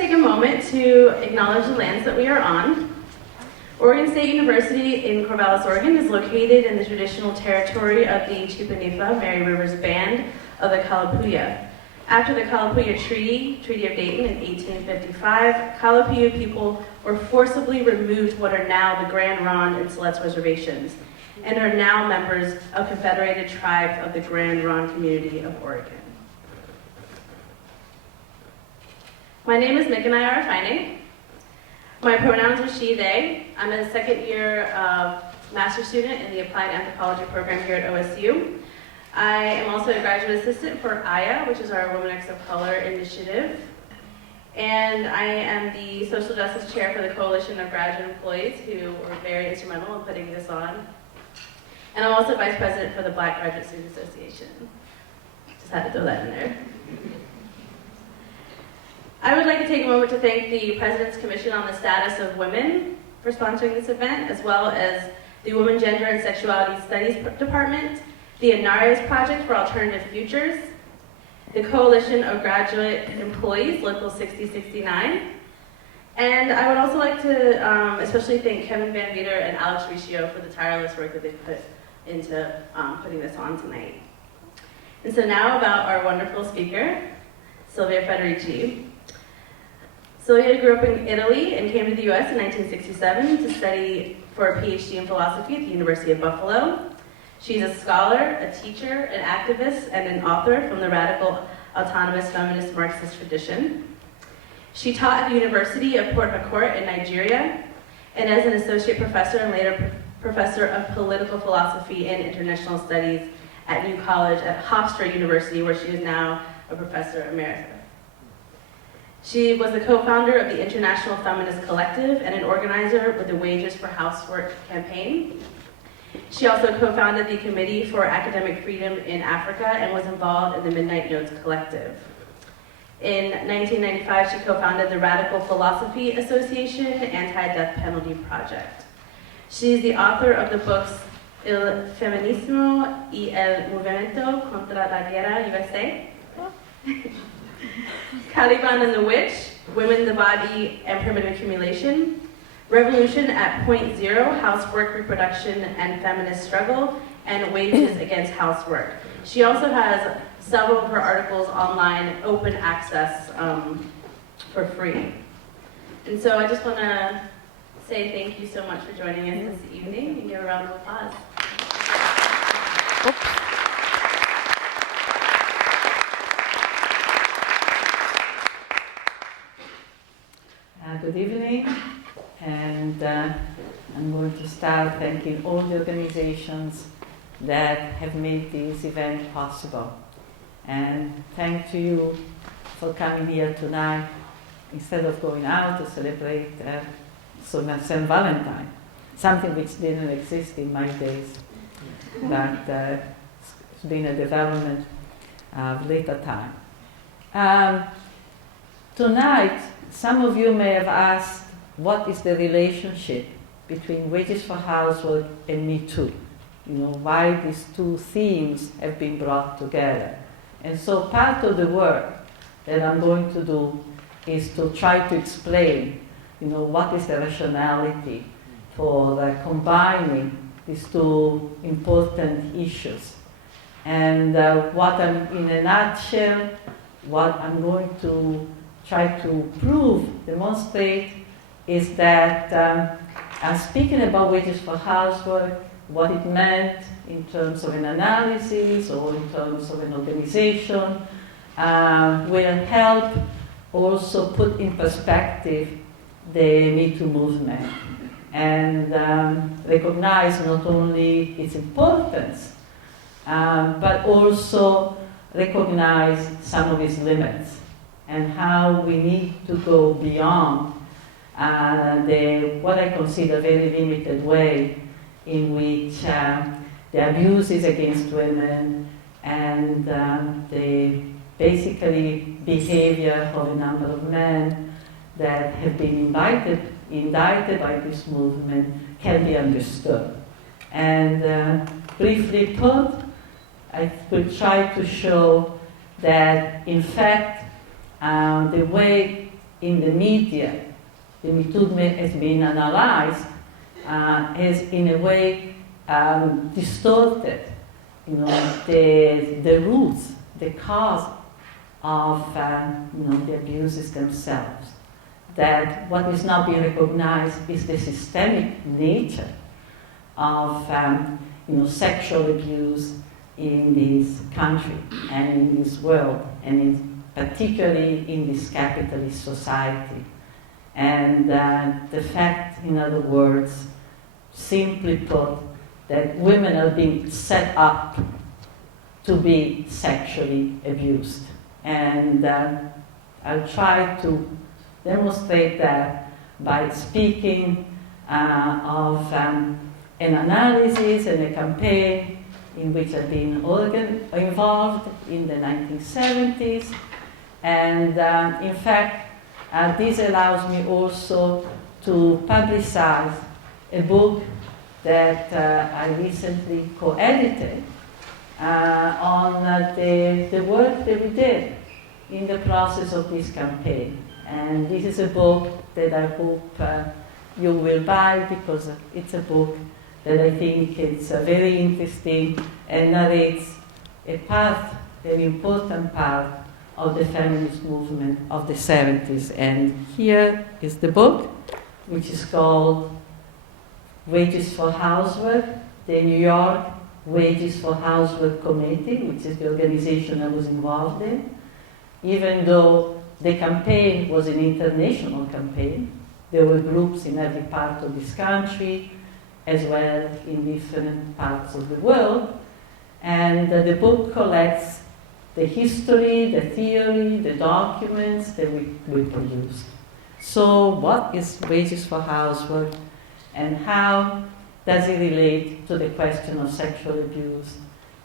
take a moment to acknowledge the lands that we are on. Oregon State University in Corvallis, Oregon is located in the traditional territory of the Chupa-Nifa, Mary Rivers Band of the Kalapuya. After the Kalapuya Treaty of Dayton in 1855, Kalapuya people were forcibly removed what are now the Grand Ronde and Siletz reservations, and are now members of Confederated Tribes of the Grand Ronde Community of Oregon. My name is Mikanai Arafine. My pronouns are she, they. I'm a second year master's student in the Applied Anthropology program here at OSU. I am also a graduate assistant for AYA, which is our Womenix of Color initiative. And I am the social justice chair for the Coalition of Graduate Employees, who were very instrumental in putting this on. And I'm also vice president for the Black Graduate Student Association. Just had to throw that in there. I would like to take a moment to thank the President's Commission on the Status of Women for sponsoring this event, as well as the Women, Gender, and Sexuality Studies Department, the Inares Project for Alternative Futures, the Coalition of Graduate Employees, Local 6069, and I would also like to especially thank Kevin Van Vieter and Alex Riccio for the tireless work that they've put into putting this on tonight. And so now about our wonderful speaker, Silvia Federici. Silvia grew up in Italy and came to the US in 1967 to study for a PhD in philosophy at the University of Buffalo. She's a scholar, a teacher, an activist, and an author from the radical, autonomous, feminist, Marxist tradition. She taught at the University of Port Harcourt in Nigeria, and as an associate professor and later professor of political philosophy and international studies at New College at Hofstra University, where she is now a professor emerita. She was the co-founder of the International Feminist Collective and an organizer with the Wages for Housework campaign. She also co-founded the Committee for Academic Freedom in Africa and was involved in the Midnight Notes Collective. In 1995, she co-founded the Radical Philosophy Association Anti-Death Penalty Project. She's the author of the books Il Feminismo y el Movimiento contra la Guerra USA, Caliban and the Witch, Women, the Body, and Primitive Accumulation, Revolution at Point Zero, Housework, Reproduction, and Feminist Struggle, and Wages Against Housework. She also has several of her articles online, open access for free. And so I just want to say thank you so much for joining us this evening and give a round of applause. Good evening, and I'm going to start thanking all the organizations that have made this event possible. And thank to you for coming here tonight instead of going out to celebrate St. Valentine, something which didn't exist in my days, but it's been a development of later time. Tonight, some of you may have asked, what is the relationship between Wages for Housework and Me Too? You know, why these two themes have been brought together. And so part of the work that I'm going to do is to try to explain, you know, what is the rationality for combining these two important issues. And what I'm, in a nutshell, what I'm going to try to prove, demonstrate, is that I'm speaking about wages for housework, what it meant in terms of an analysis or in terms of an organization, will help also put in perspective the Me Too movement and recognize not only its importance, but also recognize some of its limits and how we need to go beyond what I consider very limited way in which the abuses against women and the basically behavior of a number of men that have been indicted by this movement can be understood. And briefly put, I will try to show that in fact the way in the media, the Me Too has been analyzed as in a way distorted, the roots, the cause of the abuses themselves. That what is not being recognized is the systemic nature of sexual abuse in this country and in this world, and particularly in this capitalist society. And the fact, in other words, simply put, that women are being set up to be sexually abused. And I'll try to demonstrate that by speaking of an analysis and a campaign in which I've been involved in the 1970s. And in fact, this allows me also to publicize a book that I recently co-edited on the work that we did in the process of this campaign. And this is a book that I hope you will buy, because it's a book that I think it's very interesting and narrates a part, an important part of the feminist movement of the 70s. And here is the book, which is called Wages for Housework, the New York Wages for Housework Committee, which is the organization I was involved in. Even though the campaign was an international campaign, there were groups in every part of this country, as well in different parts of the world. And the book collects the history, the theory, the documents that we produced. So what is Wages for Housework, and how does it relate to the question of sexual abuse,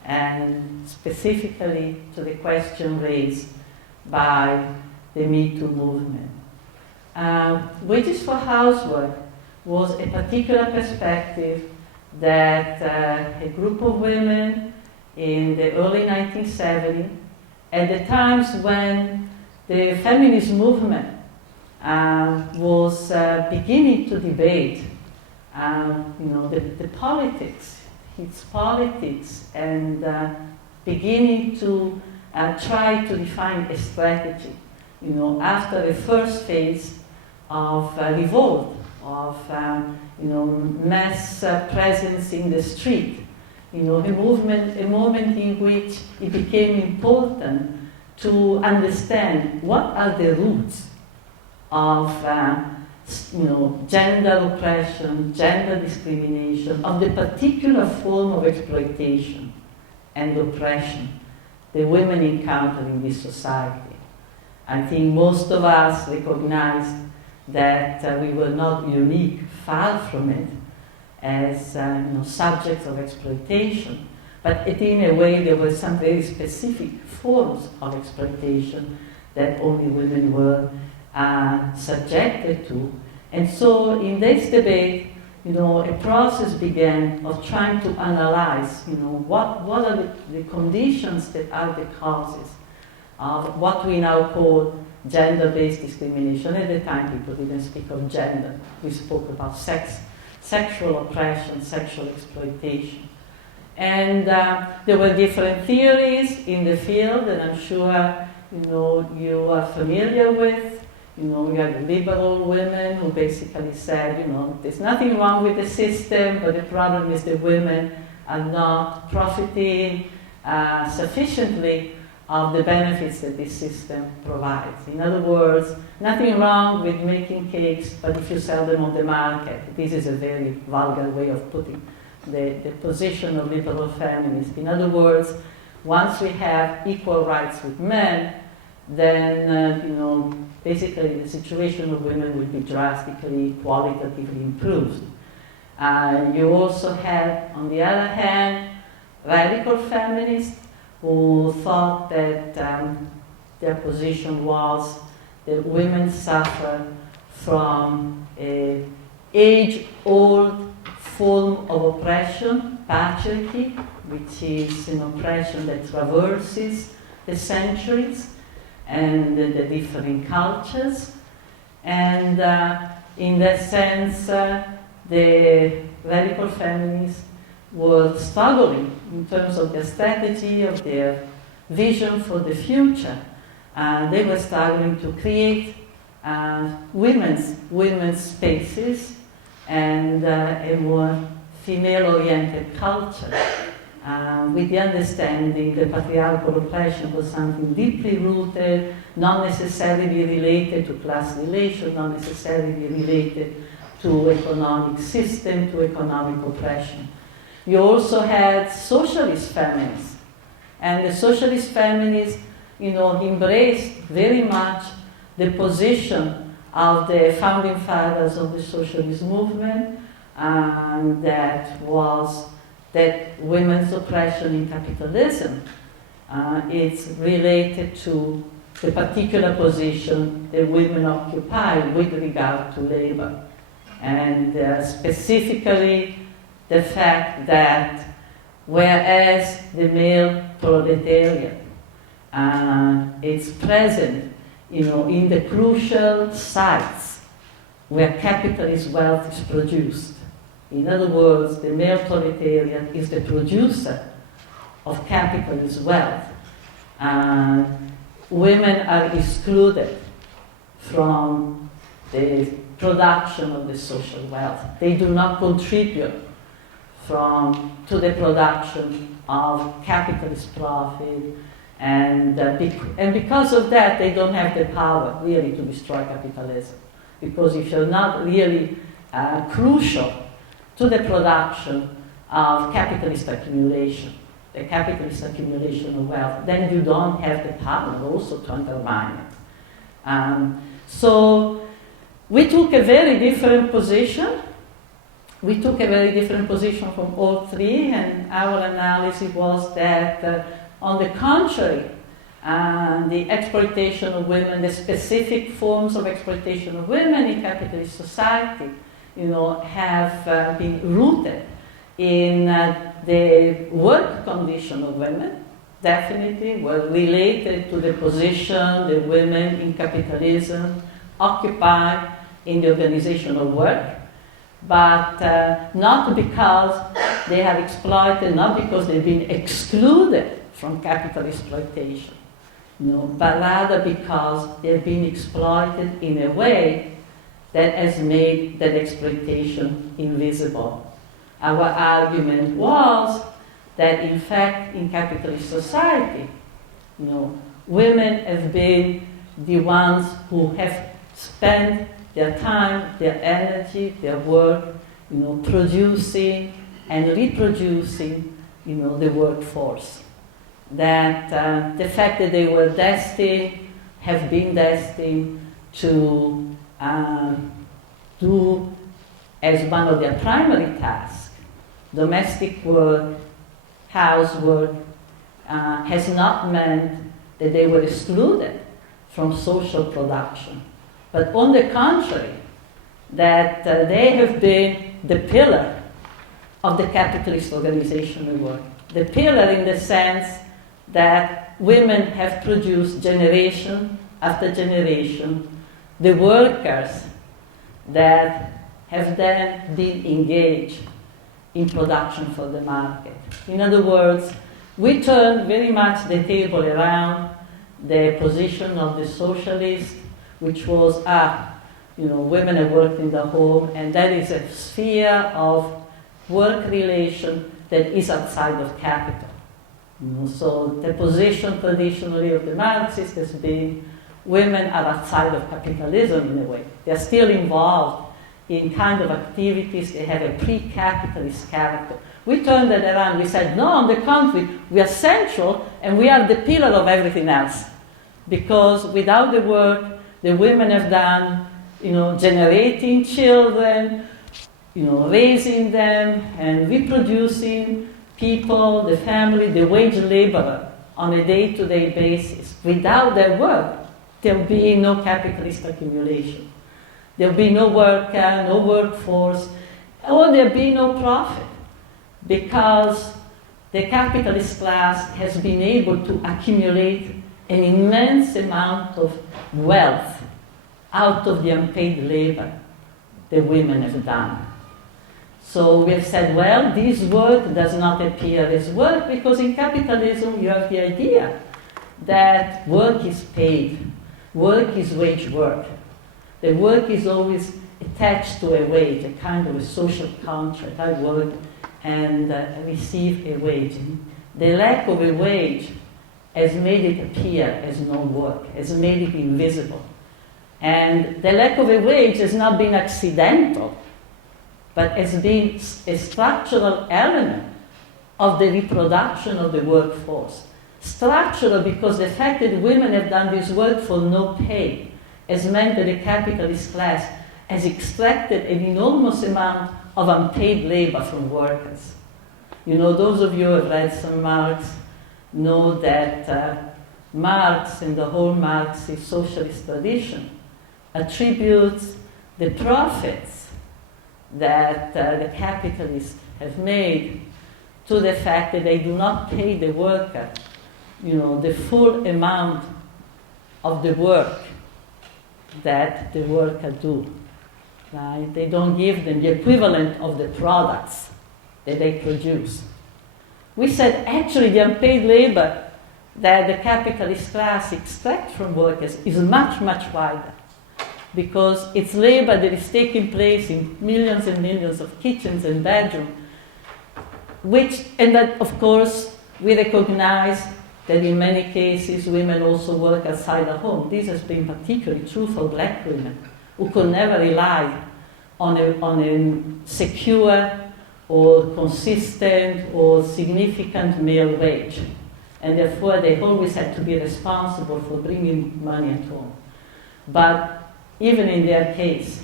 and specifically to the question raised by the Me Too movement? Wages for Housework was a particular perspective that a group of women in the early 1970s, at the times when the feminist movement was beginning to debate the politics, its politics, and beginning to try to define a strategy, after the first phase of revolt, of mass presence in the street, a moment in which it became important to understand what are the roots of gender oppression, gender discrimination, of the particular form of exploitation and oppression that women encounter in this society. I think most of us recognize that we were not unique, far from it, as subjects of exploitation, but in a way there were some very specific forms of exploitation that only women were subjected to. And so in this debate, a process began of trying to analyze, what are the conditions that are the causes of what we now call gender-based discrimination. At the time, people didn't speak of gender. We spoke about sexual oppression, sexual exploitation. And there were different theories in the field, and I'm sure you are familiar with. You had the liberal women who basically said, there's nothing wrong with the system, but the problem is that women are not profiting sufficiently of the benefits that this system provides. In other words, nothing wrong with making cakes, but if you sell them on the market, this is a very vulgar way of putting the position of liberal feminists. In other words, once we have equal rights with men, then basically the situation of women will be drastically, qualitatively improved. You also have, on the other hand, radical feminists who thought that their position was that women suffer from an age-old form of oppression, patriarchy, which is an oppression that traverses the centuries and the different cultures, And in that sense, the radical feminists were struggling in terms of their strategy, of their vision for the future. They were struggling to create women's spaces and a more female-oriented culture, with the understanding that patriarchal oppression was something deeply rooted, not necessarily related to class relations, not necessarily related to economic system, to economic oppression. You also had socialist feminists, and the socialist feminists, embraced very much the position of the founding fathers of the socialist movement, and that was that women's oppression in capitalism is related to the particular position that women occupy with regard to labor, and specifically the fact that whereas the male proletariat is present, in the crucial sites where capitalist wealth is produced. In other words, the male proletariat is the producer of capitalist wealth. Women are excluded from the production of the social wealth. They do not contribute to the production of capitalist profit, and because of that, they don't have the power really to destroy capitalism. Because if you're not really crucial to the production of capitalist accumulation, the capitalist accumulation of wealth, then you don't have the power also to undermine it. So we took a very different position. We took a very different position from all three, and our analysis was that, on the contrary, the exploitation of women, the specific forms of exploitation of women in capitalist society, have been rooted in the work condition of women, definitely, were related to the position that women in capitalism occupy in the organization of work, but not because they are exploited, not because they've been excluded from capital exploitation, but rather because they've been exploited in a way that has made that exploitation invisible. Our argument was that, in fact, in capitalist society, women have been the ones who have spent their time, their energy, their work, producing and reproducing, the workforce. That the fact that they were have been destined to do as one of their primary tasks, domestic work, housework, has not meant that they were excluded from social production. But on the contrary, that they have been the pillar of the capitalist organization of work. The pillar in the sense that women have produced generation after generation, the workers that have then been engaged in production for the market. In other words, we turned very much the table around the position of the socialists, which was, women have worked in the home, and that is a sphere of work relation that is outside of capital. So the position traditionally of the Marxists has been women are outside of capitalism in a way. They are still involved in kind of activities, they have a pre-capitalist character. We turned that around, we said, no, on the contrary, we are central and we are the pillar of everything else. Because without the work the women have done, generating children, raising them and reproducing people, the family, the wage laborer on a day-to-day basis. Without their work, there'll be no capitalist accumulation. There'll be no worker, no workforce, or there'll be no profit, because the capitalist class has been able to accumulate an immense amount of wealth out of the unpaid labor the women have done. So we have said, well, this work does not appear as work because in capitalism you have the idea that work is paid, work is wage work. The work is always attached to a wage, a kind of a social contract. I work and receive a wage. The lack of a wage has made it appear as no work, has made it invisible. And the lack of a wage has not been accidental, but has been a structural element of the reproduction of the workforce. Structural because the fact that women have done this work for no pay has meant that the capitalist class has extracted an enormous amount of unpaid labor from workers. You know, those of you who have read some Marx know that Marx and the whole Marxist socialist tradition attributes the profits that the capitalists have made to the fact that they do not pay the worker, you know, the full amount of the work that the worker do. Right? They don't give them the equivalent of the products that they produce. We said actually the unpaid labor that the capitalist class extracts from workers is much, much wider, because it's labor that is taking place in millions and millions of kitchens and bedrooms, and that, of course, we recognize that in many cases women also work outside the home. This has been particularly true for black women, who could never rely on a secure or consistent or significant male wage. And therefore, they always had to be responsible for bringing money at home. But even in their case,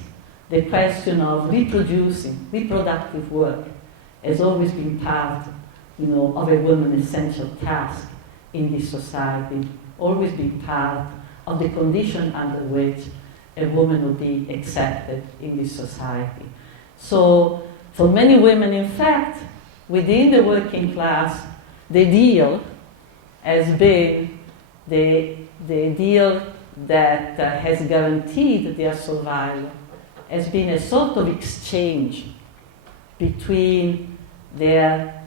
the question of reproductive work has always been part, you know, of a woman's essential task in this society, always been part of the condition under which a woman will be accepted in this society. So, for many women, in fact, within the working class, the deal has been the deal that has guaranteed their survival, has been a sort of exchange between their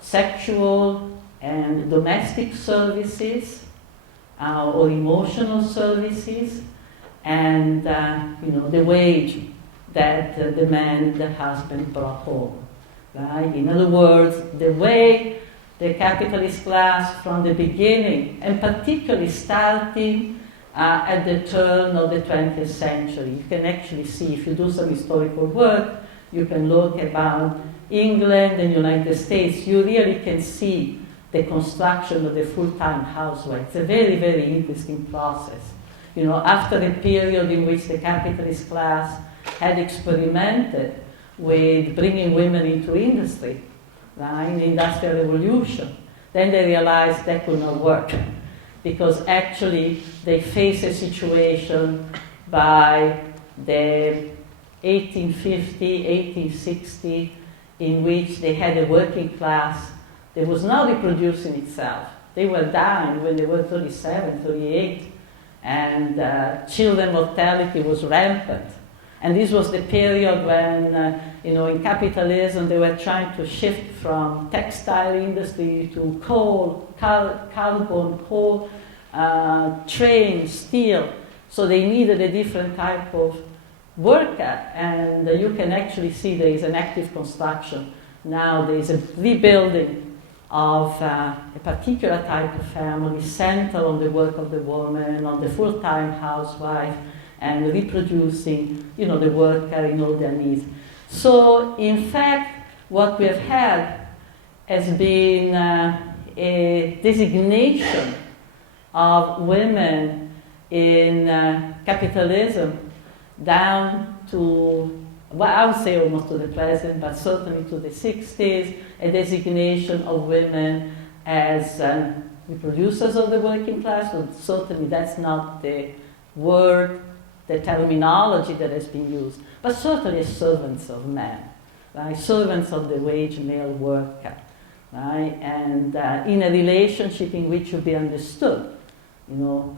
sexual and domestic services or emotional services and the wage that the man, the husband, brought home. Right? In other words, the way the capitalist class from the beginning, and particularly starting at the turn of the 20th century, you can actually see, if you do some historical work, you can look about England and United States, you really can see the construction of the full-time housewife. It's a very, very interesting process. You know, after a period in which the capitalist class had experimented with bringing women into industry, right, in the Industrial Revolution, then they realized that could not work, because actually they faced a situation by the 1850, 1860, in which they had a working class that was not reproducing itself. They were dying when they were 37, 38, and children mortality was rampant. And this was the period when, in capitalism, they were trying to shift from textile industry to coal, carbon, coal, train, steel. So they needed a different type of worker, and you can actually see there is an active construction. Now there is a rebuilding of a particular type of family centered on the work of the woman, on the full-time housewife, and reproducing, the worker in all their needs. So, in fact, what we have had has been a designation of women in capitalism down to, well, I would say almost to the present, but certainly to the 60s, a designation of women as reproducers of the working class. Well, certainly that's not the word, the terminology that has been used, but certainly as servants of men, right? Servants of the wage male worker, right? And in a relationship in which you be understood,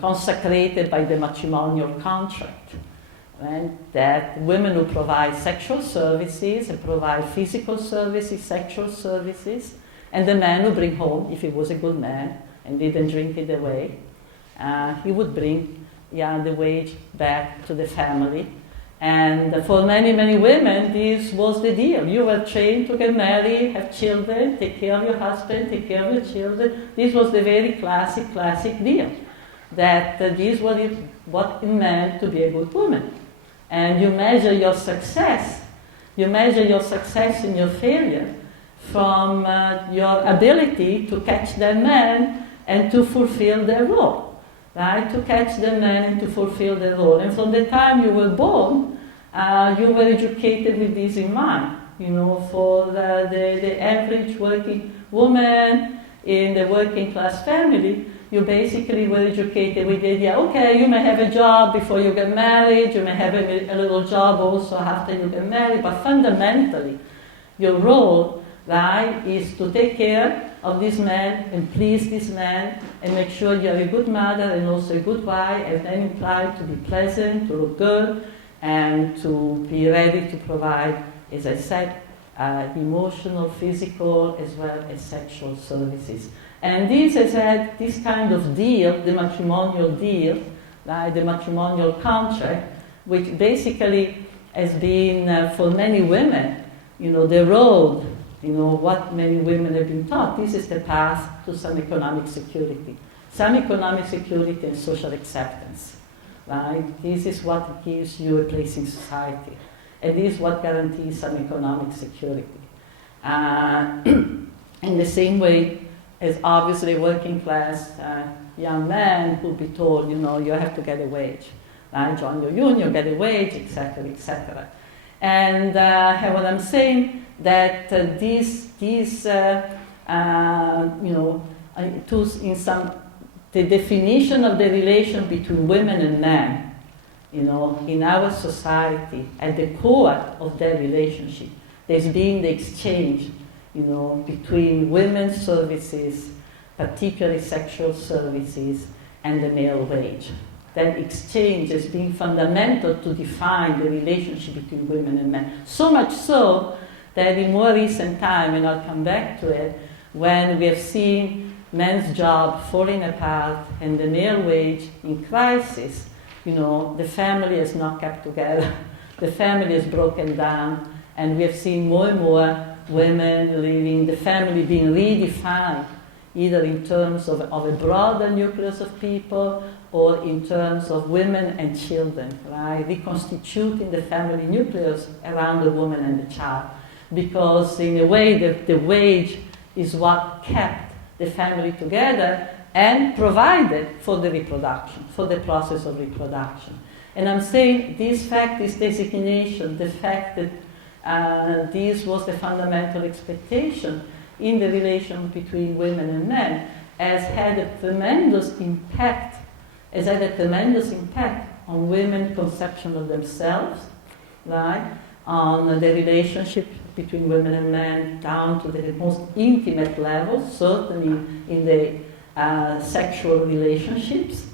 consecrated by the matrimonial contract. and that women who provide sexual services and provide physical services, sexual services, and the man who bring home, if he was a good man and didn't drink it away, he would bring the wage back to the family. And for many, many women, this was the deal. You were trained to get married, have children, take care of your husband, take care of your children. This was the very classic deal. That this was what it meant to be a good woman. And you measure your success. You measure your success and your failure from your ability to catch that man and to fulfill their role. Right? To catch the man and to fulfill the role. And from the time you were born, you were educated with this in mind. You know, for the average working woman in the working class family, you basically were educated with the idea, okay, you may have a job before you get married, you may have a little job also after you get married, but fundamentally, your role, right, is to take care of this man and please this man and make sure you're a good mother and also a good wife, and then implied to be pleasant, to look good, and to be ready to provide, as I said, emotional, physical, as well as sexual services. And this has had this kind of deal, the matrimonial deal, the matrimonial contract, which basically has been, for many women, you know, the road, you know, what many women have been taught. This is the path to some economic security. Some economic security and social acceptance. Right? This is what gives you a place in society. And this is what guarantees some economic security. In the same way as obviously a working class young man would be told, you know, you have to get a wage. Right? Join your union, get a wage, etc., etc. And what I'm saying that the definition of the relation between women and men, you know, in our society, at the core of that relationship, there's been the exchange, you know, between women's services, particularly sexual services, and the male wage. That exchange has been fundamental to define the relationship between women and men. So much so that in more recent time, and I'll come back to it, when we have seen men's job falling apart and the male wage in crisis, you know, the family is not kept together. The family is broken down, and we have seen more and more women leaving, the family being redefined, either in terms of a broader nucleus of people or in terms of women and children, right? Reconstituting the family nucleus around the woman and the child. Because in a way, the wage is what kept the family together and provided for the reproduction, for the process of reproduction. And I'm saying this fact, this designation, the fact that this was the fundamental expectation in the relation between women and men, has had a tremendous impact, on women's conception of themselves, right? On the relationship between women and men down to the most intimate level, certainly in the sexual relationships,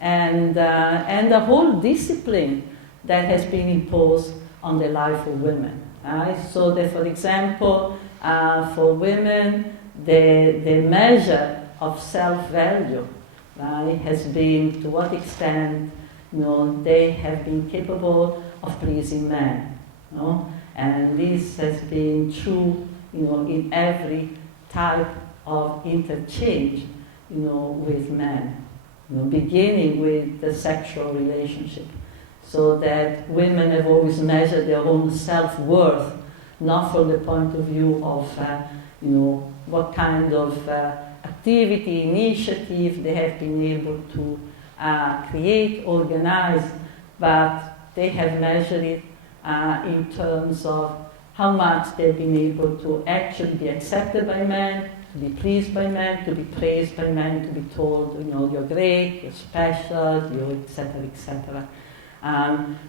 and the whole discipline that has been imposed on the life of women. Right? So that, for example, for women, the measure of self-value, right, has been to what extent, you know, they have been capable of pleasing men. You know? And this has been true, you know, in every type of interchange, you know, with men. You know, beginning with the sexual relationship, so that women have always measured their own self-worth, not from the point of view of, you know, what kind of activity, initiative they have been able to create, organize, but they have measured it in terms of how much they've been able to actually be accepted by men, to be pleased by men, to be praised by men, to be told, you know, you're great, you're special, you're etc., etc.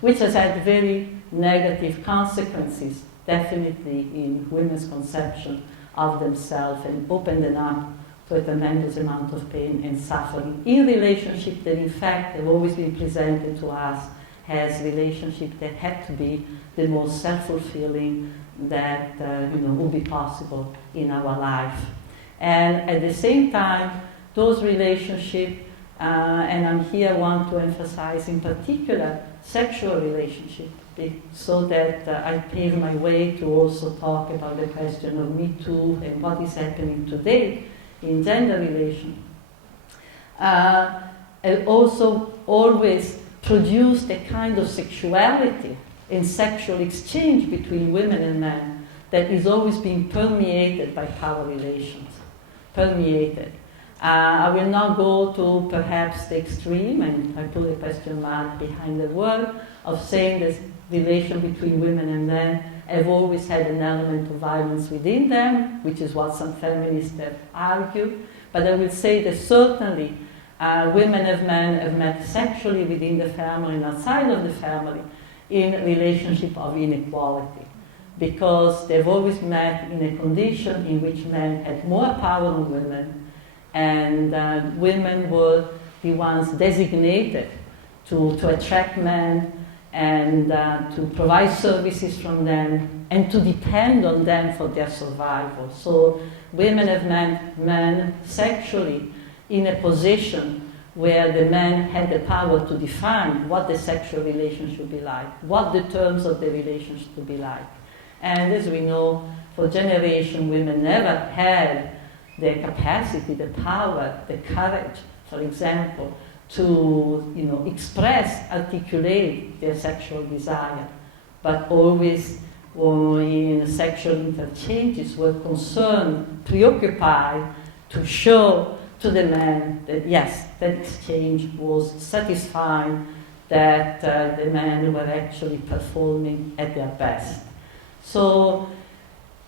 Which has had very negative consequences, definitely in women's conception of themselves, and opened them up to a tremendous amount of pain and suffering in relationships that in fact have always been presented to us as relationships that had to be the most self-fulfilling that would be possible in our life. And at the same time, those relationships, and I'm here want to emphasize in particular sexual relationships, so that I pave my way to also talk about the question of Me Too and what is happening today in gender relations. And also always produced a kind of sexuality and sexual exchange between women and men that is always being permeated by power relations. Permeated. I will not go to perhaps the extreme, and I put a question mark behind the word, of saying this relation between women and men have always had an element of violence within them, which is what some feminists have argued. But I will say that certainly women and men have met sexually within the family and outside of the family in a relationship of inequality, because they've always met in a condition in which men had more power on women, and women were the ones designated to attract men and to provide services from them and to depend on them for their survival. So women have met men sexually in a position where the men had the power to define what the sexual relation should be like, what the terms of the relation should be like. And as we know, for generations, women never had the capacity, the power, the courage, for example, to express, articulate their sexual desire, but always in sexual interchanges were concerned, preoccupied to show to the man that yes, that exchange was satisfying, that the men were actually performing at their best. So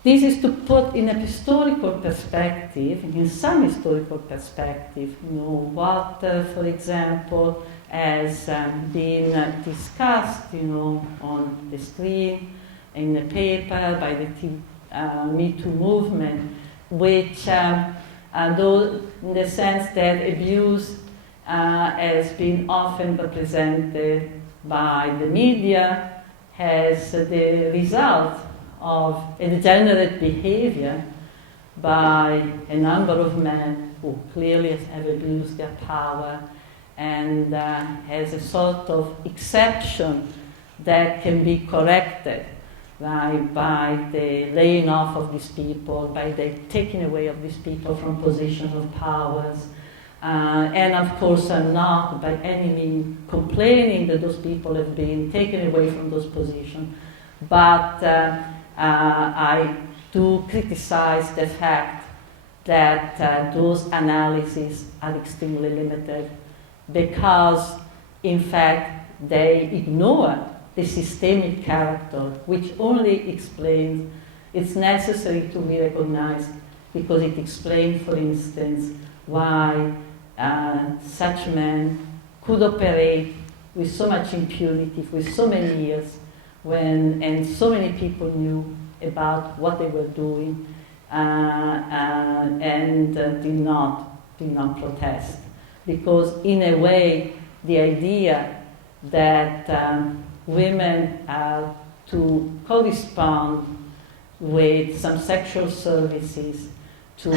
this is to put in a historical perspective, in some historical perspective, what, for example, has been discussed, on the screen, in the paper by the Me Too movement, which, though in the sense that abuse has been often represented by the media, has the result of a degenerate behavior by a number of men who clearly have abused their power, and has a sort of exception that can be corrected by the laying off of these people, by the taking away of these people from positions of powers. And of course, I'm not by any means complaining that those people have been taken away from those positions, but I do criticize the fact that those analyses are extremely limited, because, in fact, they ignore the systemic character, which only explains, it's necessary to be recognized because it explains, for instance, why such men could operate with so much impunity for so many years, and so many people knew about what they were doing and did not protest. Because in a way, the idea that women are to correspond with some sexual services to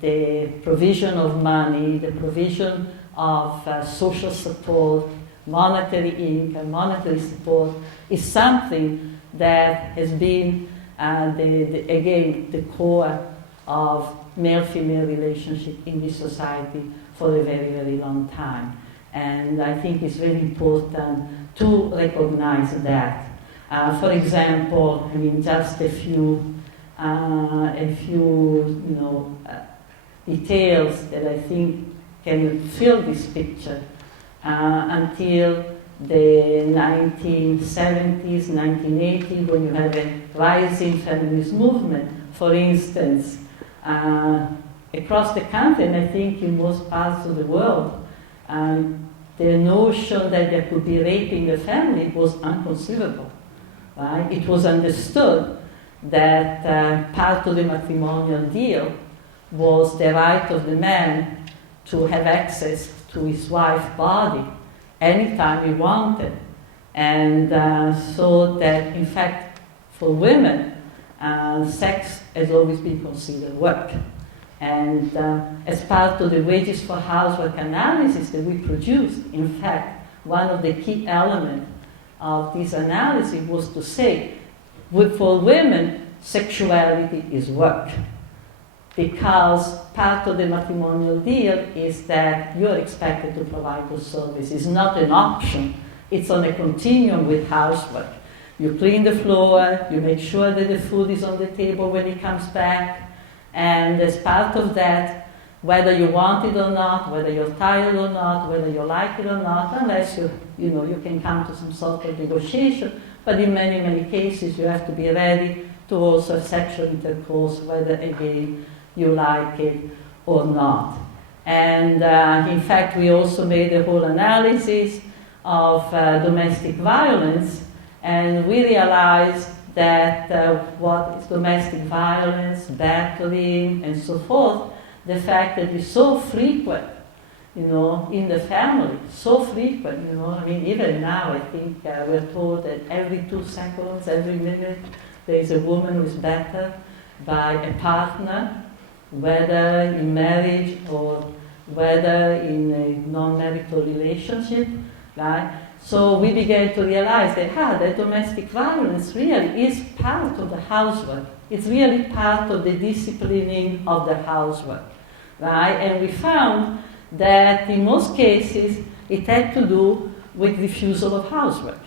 the provision of money, the provision of social support, monetary income, monetary support, is something that has been, again, the core of male-female relationship in this society for a very, very long time. And I think it's very important to recognize that. For example, just a few details that I think can fill this picture. Until the 1970s, 1980s, when you had a rising feminist movement, for instance, across the country, and I think in most parts of the world, the notion that there could be rape in the family was inconceivable. Right? It was understood that part of the matrimonial deal was the right of the man to have access to his wife's body anytime you wanted. And so that, in fact, for women, sex has always been considered work. And as part of the wages for housework analysis that we produced, in fact, one of the key elements of this analysis was to say, for women, sexuality is work. Because part of the matrimonial deal is that you're expected to provide those services. It's not an option. It's on a continuum with housework. You clean the floor, you make sure that the food is on the table when he comes back, and as part of that, whether you want it or not, whether you're tired or not, whether you like it or not, unless you can come to some sort of negotiation, but in many, many cases you have to be ready to also have sexual intercourse, whether again you like it or not. And in fact, we also made a whole analysis of domestic violence, and we realized that what is domestic violence, battering, and so forth, the fact that it's so frequent, in the family, so frequent, I mean, even now, I think we're told that every 2 seconds, every minute, there is a woman who is battered by a partner, whether in marriage or whether in a non-marital relationship, right? So we began to realize that domestic violence really is part of the housework. It's really part of the disciplining of the housework, right? And we found that in most cases it had to do with refusal of housework.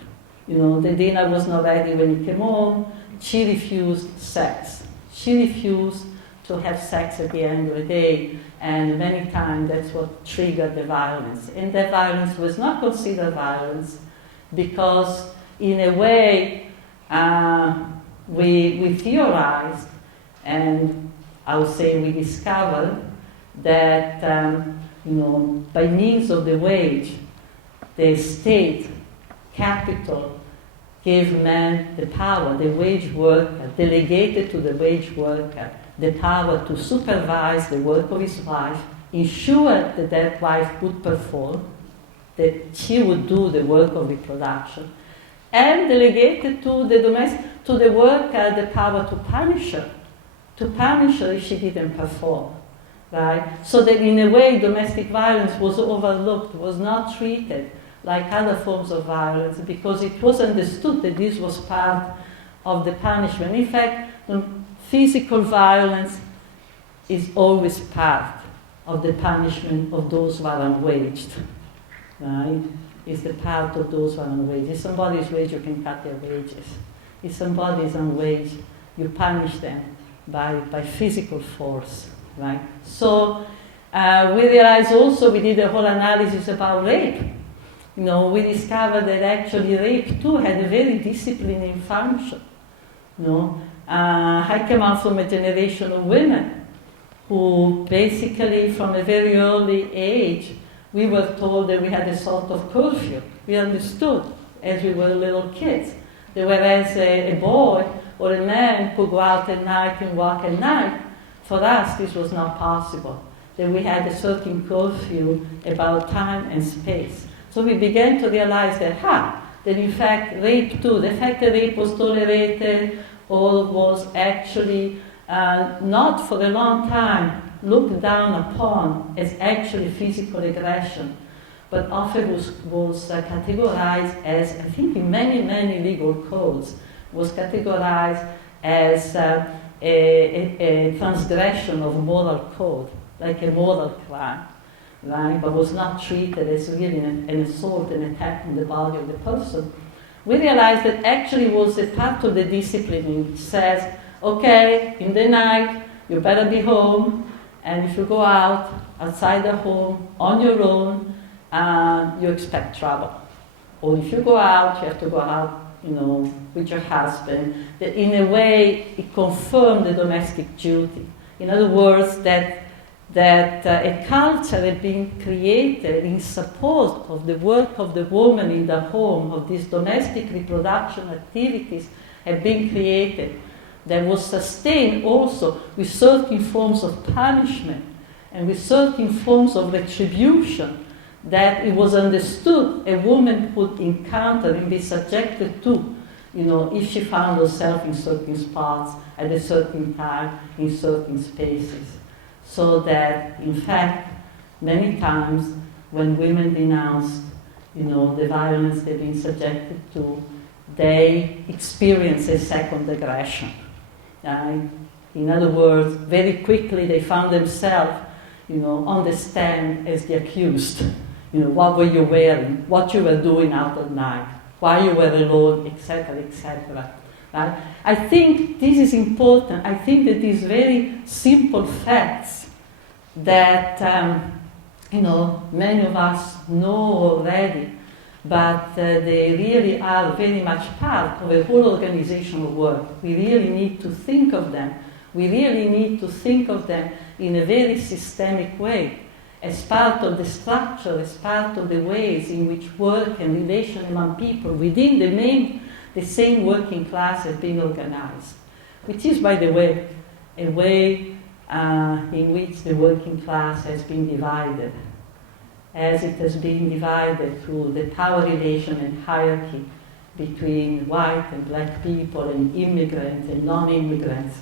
The dinner was not ready when you came home. She refused sex. She refused to have sex at the end of the day, and many times that's what triggered the violence. And that violence was not considered violence because, in a way, we theorized, and I would say we discovered that by means of the wage, the state, capital, gave man the power, the wage worker, delegated to the wage worker, the power to supervise the work of his wife, ensure that that wife would perform, that she would do the work of reproduction, and delegated to the worker the power to punish her if she didn't perform, right? So that in a way domestic violence was overlooked, was not treated like other forms of violence, because it was understood that this was part of the punishment. In fact, physical violence is always part of the punishment of those who are unwaged, right? It's the part of those who are unwaged. If somebody is waged, you can cut their wages. If somebody is unwaged, you punish them by physical force, right? So we realized also, we did a whole analysis about rape. We discovered that actually rape too had a very disciplining function. I came out from a generation of women who basically, from a very early age, we were told that we had a sort of curfew. We understood as we were little kids that whereas a boy or a man could go out at night and walk at night, for us this was not possible. That we had a certain curfew about time and space. So we began to realize that in fact rape too, the fact that rape was tolerated or was actually not for a long time looked down upon as actually physical aggression, but often was categorized as, I think in many, many legal codes, was categorized as a transgression of moral code, like a moral crime, right? But was not treated as really an assault, an attack on the body of the person. We realized that actually was a part of the disciplining. It says, okay, in the night, you better be home, and if you go outside the home, on your own, you expect trouble. Or if you go out, you have to go out, with your husband. That in a way, it confirmed the domestic duty. In other words, that a culture had been created in support of the work of the woman in the home, of these domestic reproduction activities had been created, that was sustained also with certain forms of punishment and with certain forms of retribution that it was understood a woman would encounter and be subjected to, if she found herself in certain spots at a certain time in certain spaces. So that, in fact, many times when women denounced, the violence they've been subjected to, they experience a second aggression. In other words, very quickly they found themselves, on the stand as the accused. What were you wearing? What you were doing out at night? Why you were alone, etc., etc. Right? I think this is important. I think that these very simple facts that many of us know already, but they really are very much part of a whole organizational work. We really need to think of them. We really need to think of them in a very systemic way, as part of the structure, as part of the ways in which work and relation among people within the same working class has been organized, which is, by the way, a way in which the working class has been divided, as it has been divided through the power relation and hierarchy between white and black people and immigrants and non-immigrants.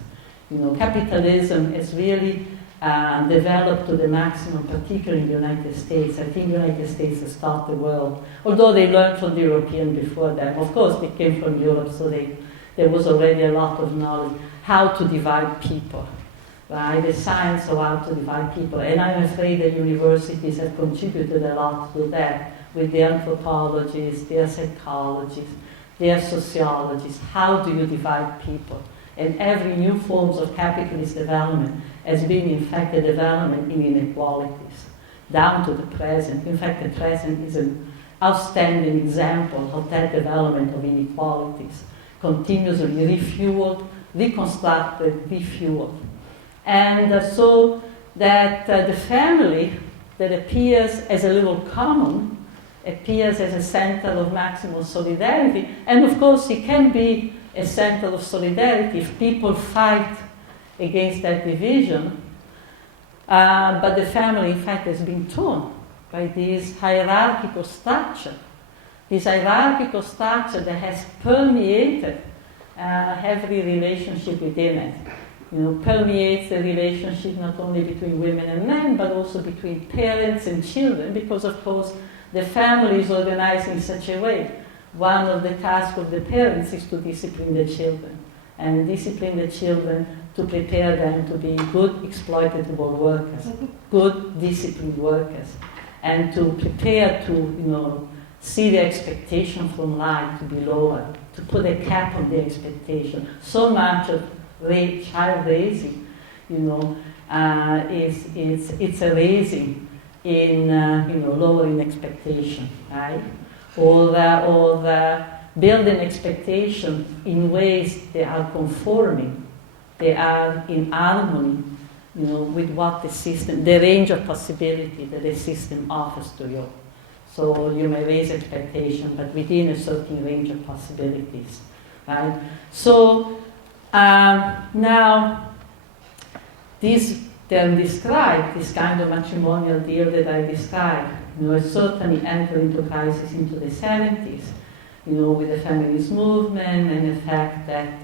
Capitalism has really developed to the maximum, particularly in the United States. I think the United States has taught the world, although they learned from the European before that. Of course, they came from Europe, so there was already a lot of knowledge how to divide people, right? The science of how to divide people. And I'm afraid that universities have contributed a lot to that, with the anthropologists, their psychologists, their sociologists. How do you divide people? And every new forms of capitalist development has been, in fact, a development in inequalities, down to the present. In fact, the present is an outstanding example of that development of inequalities, continuously refueled, reconstructed, refueled. And so that the family that appears as a little common, appears as a center of maximum solidarity, and of course it can be a center of solidarity if people fight against that division. But the family, in fact, has been torn by this hierarchical structure. This hierarchical structure that has permeated every relationship within it. Permeates the relationship not only between women and men, but also between parents and children, because, of course, the family is organized in such a way. One of the tasks of the parents is to discipline the children, and discipline the children to prepare them to be good exploitable workers, good disciplined workers, and to prepare to, see the expectation from life to be lower, to put a cap on the expectation. So much of child raising, it's a raising in lowering expectation, right? Or building expectation in ways that are conforming, they are in harmony, with what the system, the range of possibility that the system offers to you. So you may raise expectation, but within a certain range of possibilities, right? So now this then described, this kind of matrimonial deal that I described, certainly entered into crisis into the 70s, with the feminist movement and the fact that,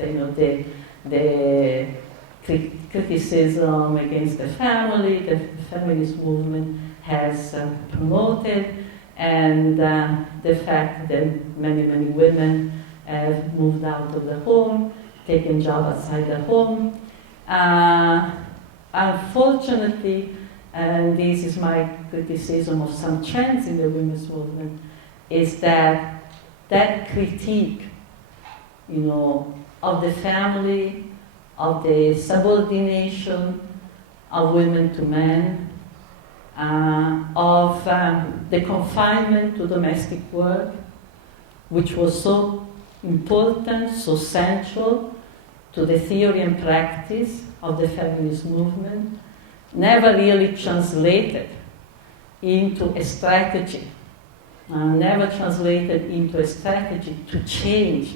the criticism against the family, the feminist movement has promoted, and the fact that many, many women have moved out of the home, taken jobs outside the home. Unfortunately, and this is my criticism of some trends in the women's movement, is that critique, of the family, of the subordination of women to men, of the confinement to domestic work, which was so important, so central to the theory and practice of the feminist movement, never really translated into a strategy, to change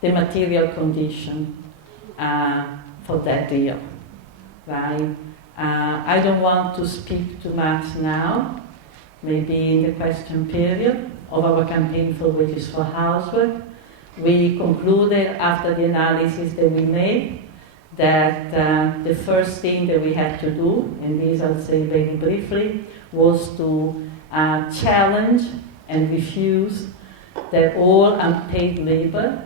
the material condition for that deal, right? I don't want to speak too much now, maybe in the question period of our campaign for Wages for Housework. We concluded after the analysis that we made that the first thing that we had to do, and this I'll say very briefly, was to challenge and refuse that all unpaid labor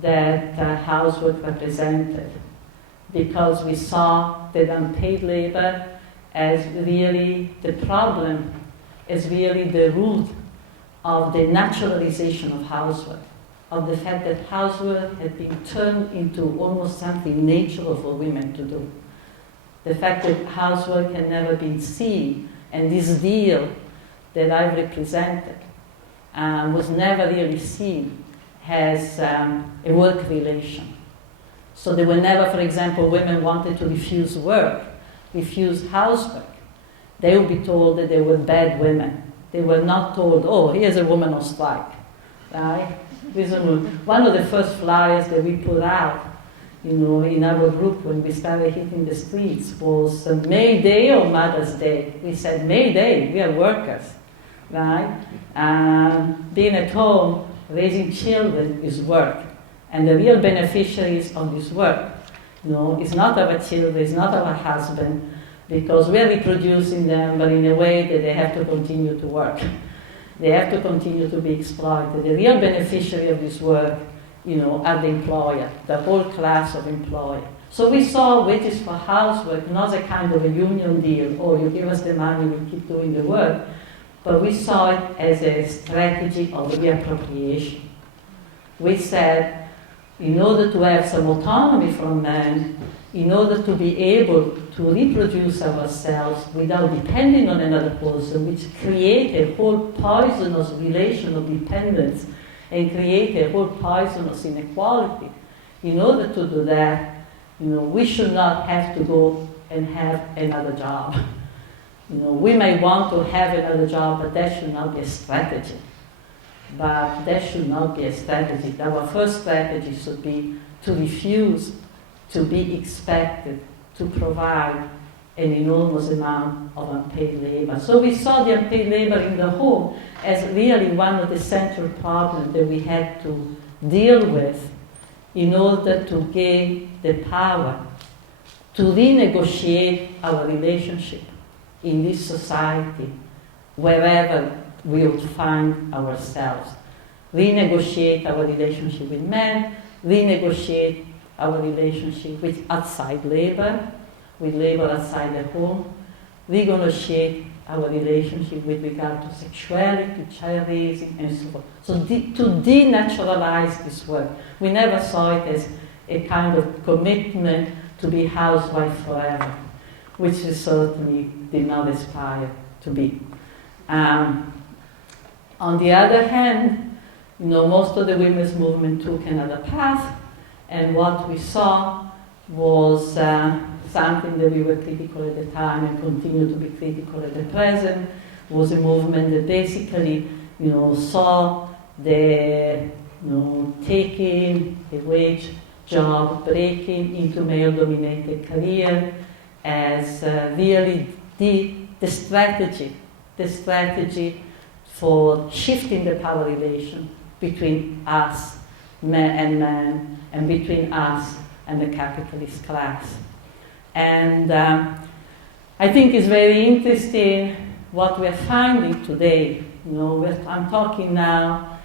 that housework represented, because we saw that unpaid labor as really the problem, as really the root of the naturalization of housework, of the fact that housework had been turned into almost something natural for women to do. The fact that housework had never been seen, and this deal that I represented was never really seen as a work relation. So there were never, for example, women wanted to refuse work, refuse housework. They would be told that they were bad women. They were not told, oh, here's a woman on strike, right? One of the first flyers that we put out, in our group when we started hitting the streets was May Day or Mother's Day. We said, May Day, we are workers, right? Being at home, raising children is work. And the real beneficiaries of this work, is not our children, it's not our husband, because we're reproducing them, but in a way that they have to continue to work. They have to continue to be exploited. The real beneficiary of this work, are the employer, the whole class of employer. So we saw Wages for Housework not as a kind of a union deal, or you give us the money, we'll keep doing the work, but we saw it as a strategy of reappropriation. We said, in order to have some autonomy from men, in order to be able to reproduce ourselves without depending on another person, which create a whole poisonous relation of dependence and create a whole poisonous inequality. In order to do that, we should not have to go and have another job. We may want to have another job, but that should not be a strategy. But that should not be a strategy. Our first strategy should be to refuse to be expected to provide an enormous amount of unpaid labor. So we saw the unpaid labor in the home as really one of the central problems that we had to deal with in order to gain the power to renegotiate our relationship in this society, wherever we would find ourselves. Renegotiate our relationship with men, renegotiate our relationship with outside labor, with labor outside the home, renegotiate our relationship with regard to sexuality, to child raising, and so forth. So to denaturalize this work. We never saw it as a kind of commitment to be housewife forever, which we certainly did not aspire to be. On the other hand, most of the women's movement took another path, and what we saw was something that we were critical at the time and continue to be critical at the present, was a movement that basically, saw the, taking a wage job, breaking into male-dominated career as really the strategy for shifting the power relation between us, men and men, and between us and the capitalist class. And I think it's very interesting what we're finding today. I'm talking now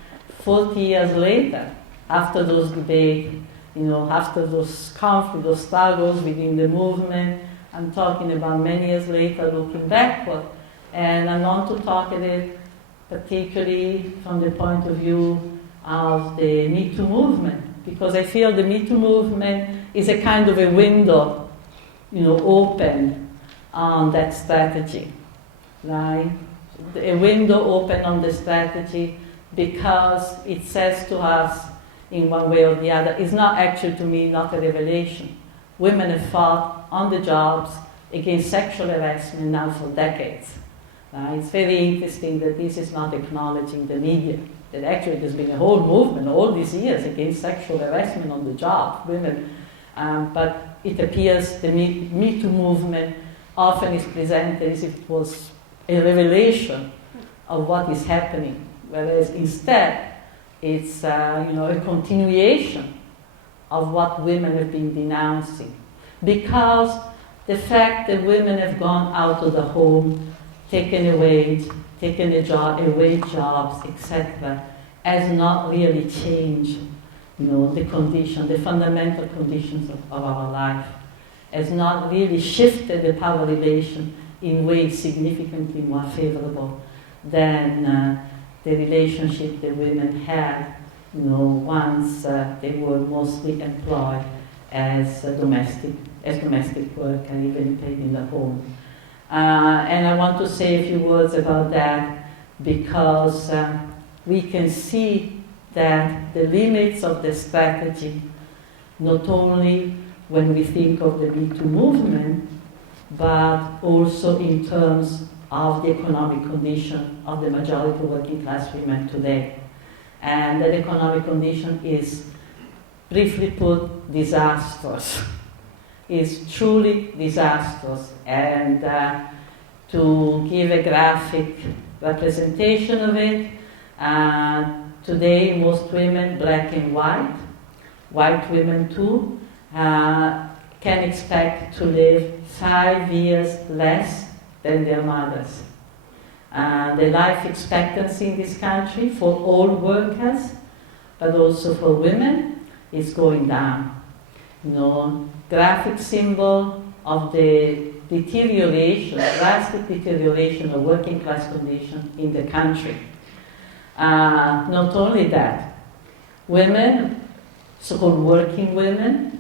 40 years later, after those debates, after those conflicts, those struggles within the movement. I'm talking about many years later, looking backward. And I want to talk at it particularly from the point of view of the Me Too movement, because I feel the Me Too movement is a kind of a window, open on that strategy, right? A window open on the strategy because it says to us in one way or the other, it's not actually to me not a revelation. Women have fought on the jobs against sexual harassment now for decades. It's very interesting that this is not acknowledging the media, that actually there's been a whole movement all these years against sexual harassment on the job, women. But it appears the Me Too movement often is presented as if it was a revelation of what is happening, whereas instead it's a continuation of what women have been denouncing. Because the fact that women have gone out of the home, taken away jobs, etc., has not really changed, the fundamental conditions of our life, has not really shifted the power relation in ways significantly more favorable than the relationship that women had, once they were mostly employed as domestic work and even paid in the home. And I want to say a few words about that because we can see that the limits of the strategy, not only when we think of the Me Too movement, but also in terms of the economic condition of the majority of working class women today. And that economic condition is, briefly put, disastrous. Is truly disastrous. And to give a graphic representation of it, today most women, black and white women too, can expect to live 5 years less than their mothers. The life expectancy in this country for all workers, but also for women, is going down. Graphic symbol of the drastic deterioration of working class conditions in the country. Not only that, women, so-called working women,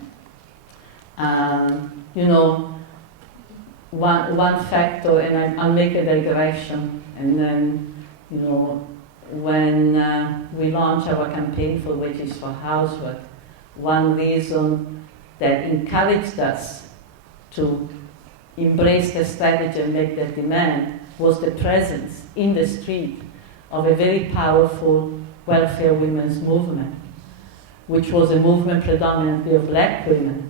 one factor, and I'll make a digression, and then, when we launched our campaign for wages for housework, one reason that encouraged us to embrace the strategy and make that demand was the presence in the street of a very powerful welfare women's movement, which was a movement predominantly of black women,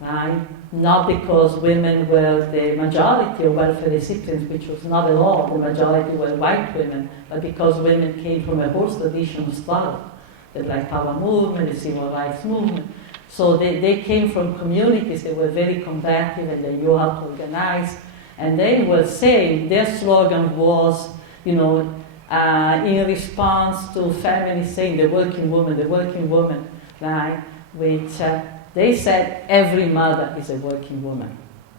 right? Not because women were the majority of welfare recipients, which was not at all, the majority were white women, but because women came from a whole tradition of struggle, the Black Power movement, the Civil Rights movement. So they came from communities that were very combative and they knew how to organize. And they were saying, their slogan was, in response to feminists saying the working woman, right? Which they said every mother is a working woman.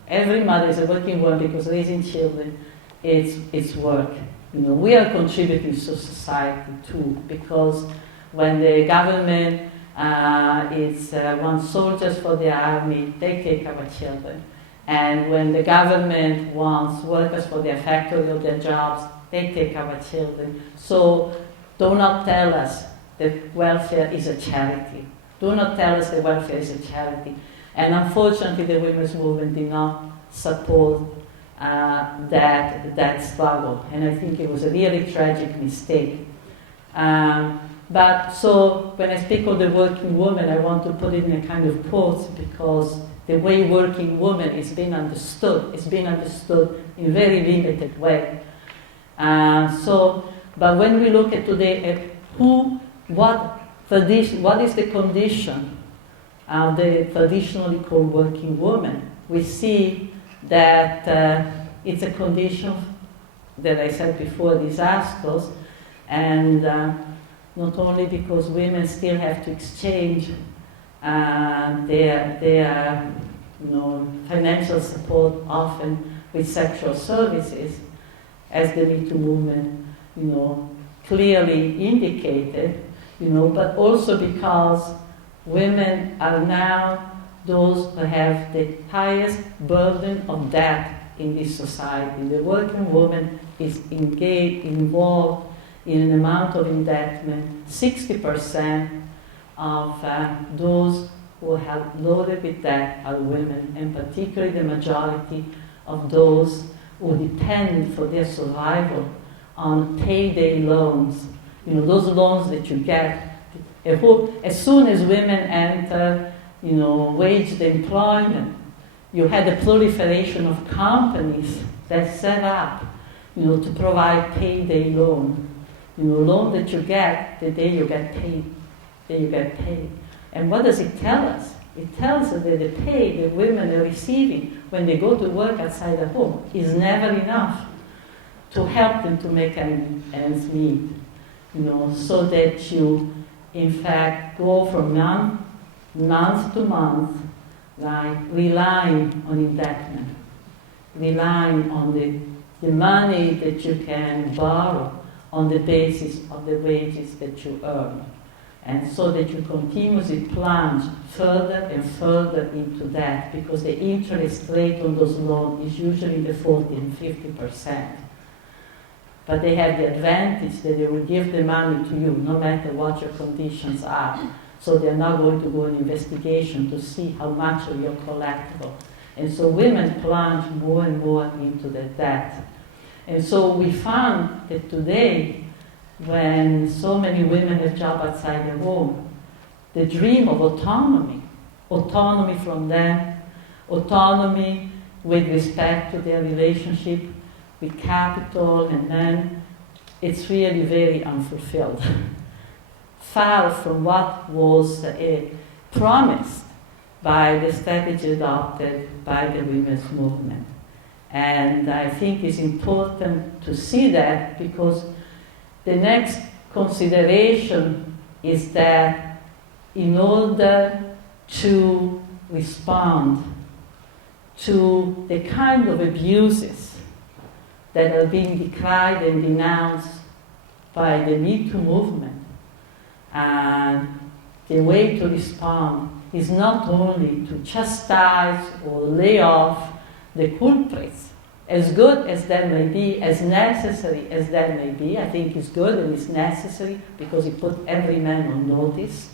Every mother is a working woman because raising children it's work. We are contributing to society too, because when the government wants soldiers for the army, they take our children. And when the government wants workers for their factory or their jobs, they take our children. So do not tell us that welfare is a charity. Do not tell us that welfare is a charity. And unfortunately, the women's movement did not support that struggle. And I think it was a really tragic mistake. But so when I speak of the working woman, I want to put it in a kind of quotes because the way working woman is being understood, it's being understood in a very limited way. But when we look at today at what is the condition of the traditionally called working woman, we see that it's a condition that I said before, disastrous, and not only because women still have to exchange their financial support often with sexual services, as the Me Too movement, clearly indicated, but also because women are now those who have the highest burden of debt in this society. The working woman is involved in an amount of indebtment. 60% of those who have loaded with debt are women, and particularly the majority of those who depend for their survival on payday loans. Those loans that you get. As soon as women enter, waged employment, you had a proliferation of companies that set up to provide payday loan. Loan that you get the day you get paid. And what does it tell us? It tells us that the pay that women are receiving when they go to work outside the home is never enough to help them to make ends meet. So that you, in fact, go from month to month, like relying on indebtedness, relying on the money that you can borrow on the basis of the wages that you earn. And so that you continuously plunge further and further into that, because the interest rate on those loans is usually the 40 and 50%. But they have the advantage that they will give the money to you no matter what your conditions are. So they're not going to go an investigation to see how much of your collectible. And so women plunge more and more into the debt. And so we found that today, when so many women have jobs outside the home, the dream of autonomy from them, autonomy with respect to their relationship with capital, and then it's really very unfulfilled. Far from what was promised by the strategy adopted by the women's movement. And I think it's important to see that, because the next consideration is that in order to respond to the kind of abuses that are being decried and denounced by the Me Too movement, and the way to respond is not only to chastise or lay off the culprits, as good as that may be, as necessary as that may be. I think it's good and it's necessary because it puts every man on notice,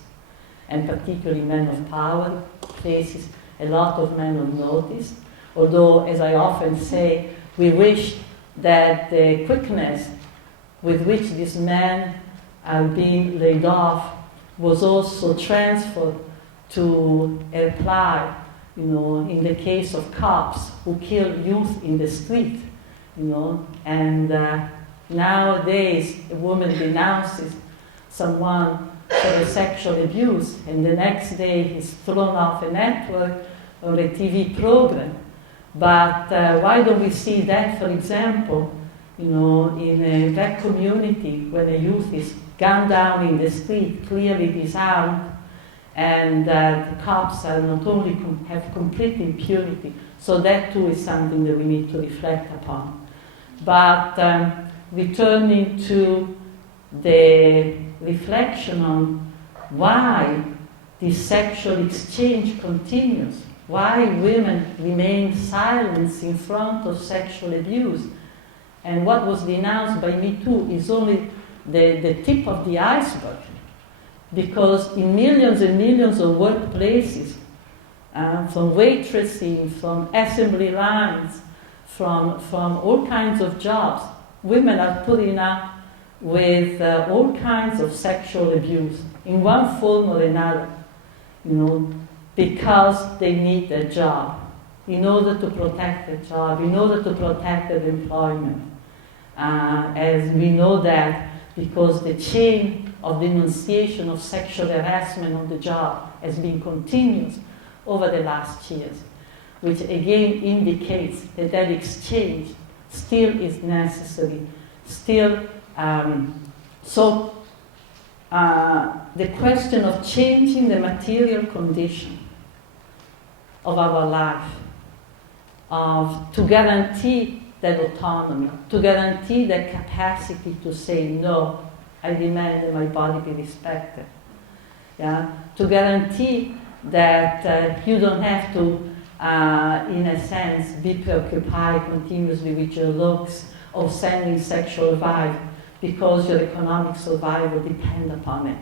and particularly men of power places a lot of men on notice. Although, as I often say, we wish that the quickness with which these men are being laid off was also transferred to apply, in the case of cops who kill youth in the street, and nowadays a woman denounces someone for a sexual abuse, and the next day he's thrown off a network or a TV program. But why don't we see that, for example, in a black community when a youth is gunned down in the street, clearly disarmed, and the cops are not only have complete impunity, so that too is something that we need to reflect upon. But returning to the reflection on why this sexual exchange continues, why women remain silent in front of sexual abuse, and what was denounced by Me Too is only the tip of the iceberg. Because in millions and millions of workplaces, from waitressing, from assembly lines, from all kinds of jobs, women are putting up with all kinds of sexual abuse in one form or another, because they need their job, in order to protect their job, in order to protect their employment. As we know that, because the chain of denunciation of sexual harassment on the job has been continuous over the last years, which again indicates that that exchange still is necessary. Still, the question of changing the material condition of our life, to guarantee that autonomy, to guarantee that capacity to say no, I demand that my body be respected. To guarantee that you don't have to, in a sense, be preoccupied continuously with your looks or sending sexual vibe because your economic survival depends upon it.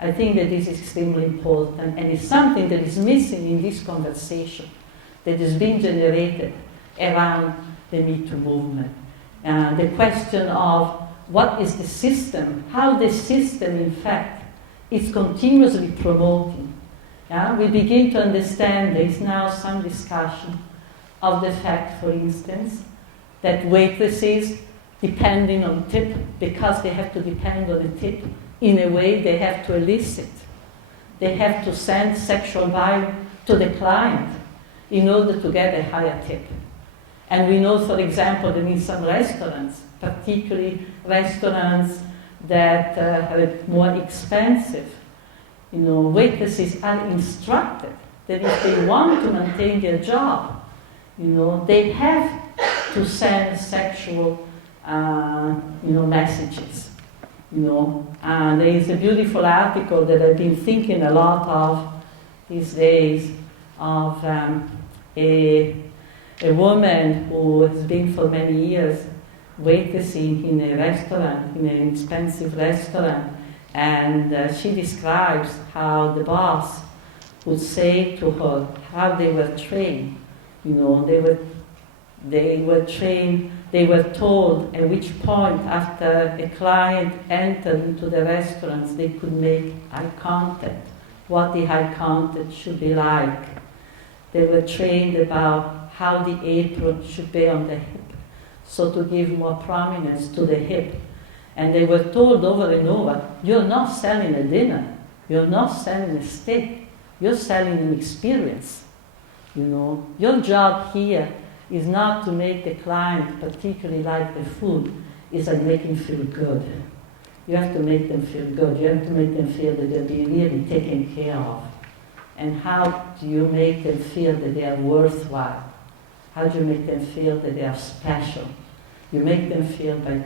I think that this is extremely important, and it's something that is missing in this conversation that is being generated around the Me Too movement. The question of what is the system, how the system, in fact, is continuously promoting. We begin to understand there is now some discussion of the fact, for instance, that waitresses depending on tip, because they have to depend on the tip, in a way they have to elicit. They have to send sexual value to the client in order to get a higher tip. And we know, for example, that in some restaurants, particularly restaurants that are more expensive, waitresses are instructed that if they want to maintain their job, they have to send sexual, messages. And there is a beautiful article that I've been thinking a lot of these days of a woman who has been for many years waitressing in a restaurant, in an expensive restaurant, and she describes how the boss would say to her how they were trained. They were trained, they were told at which point after a client entered into the restaurants they could make eye contact, what the eye contact should be like. They were trained about how the apron should be on the hip, so to give more prominence to the hip. And they were told over and over, you're not selling a dinner, you're not selling a steak, you're selling an experience. Your job here is not to make the client particularly like the food, it's like making them feel good. You have to make them feel good, you have to make them feel that they're being really taken care of. And how do you make them feel that they are worthwhile? How do you make them feel that they are special? You make them feel by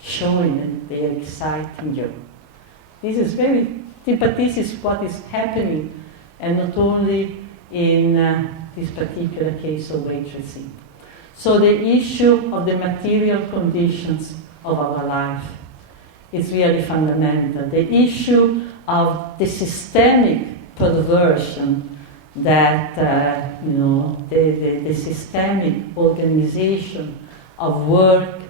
showing that they are exciting you. But this is what is happening, and not only in this particular case of waitressing. So the issue of the material conditions of our life is really fundamental. The issue of the systemic perversion that, the systemic organization of work